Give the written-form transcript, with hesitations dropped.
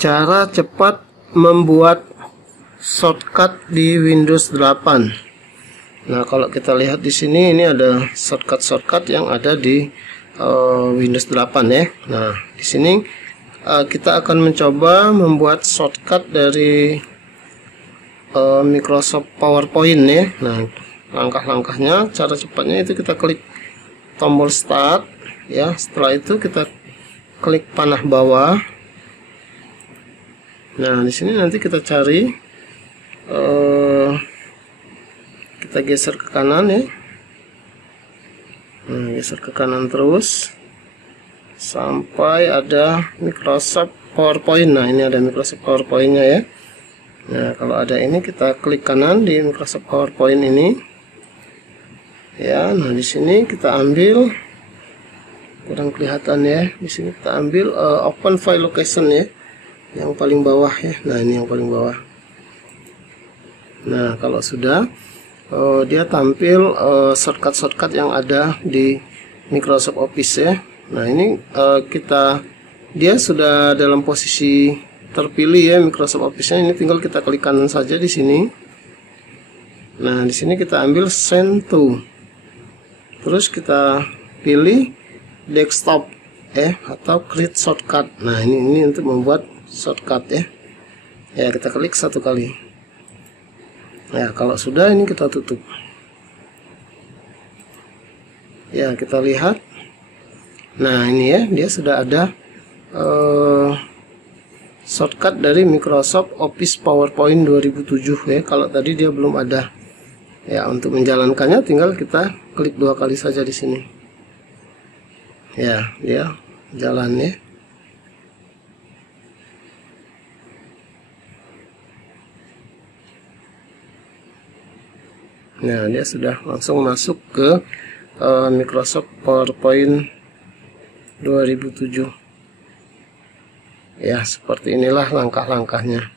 Cara cepat membuat shortcut di Windows 8. Nah, kalau kita lihat di sini, ini ada shortcut yang ada di Windows 8 ya. Nah, di sini kita akan mencoba membuat shortcut dari Microsoft PowerPoint ya. Nah, langkah-langkahnya, cara cepatnya itu kita klik tombol start ya. Setelah itu kita klik panah bawah. Nah, di sini nanti kita cari, kita geser ke kanan ya. Nah, geser ke kanan terus sampai ada Microsoft PowerPoint. Nah, ini ada Microsoft PowerPoint-nya ya. Nah, kalau ada ini kita klik kanan di Microsoft PowerPoint ini. Ya, nah di sini kita ambil, kurang kelihatan ya. Di sini kita ambil Open File Location ya. Yang paling bawah ya. Nah, ini yang paling bawah. Nah, kalau sudah dia tampil shortcut yang ada di Microsoft Office ya. Nah, ini dia sudah dalam posisi terpilih ya Microsoft Office-nya. Ini tinggal kita klik kanan saja di sini. Nah, di sini kita ambil Send to. Terus kita pilih desktop atau create shortcut. Nah, ini untuk membuat shortcut ya. Ya, kita klik satu kali. Ya, kalau sudah ini kita tutup. Ya, kita lihat. Nah, ini ya, dia sudah ada shortcut dari Microsoft Office PowerPoint 2007 ya. Kalau tadi dia belum ada. Ya, untuk menjalankannya tinggal kita klik 2 kali saja di sini. Ya, dia jalan ya. Nah, dia sudah langsung masuk ke Microsoft PowerPoint 2007. Ya, seperti inilah langkah-langkahnya.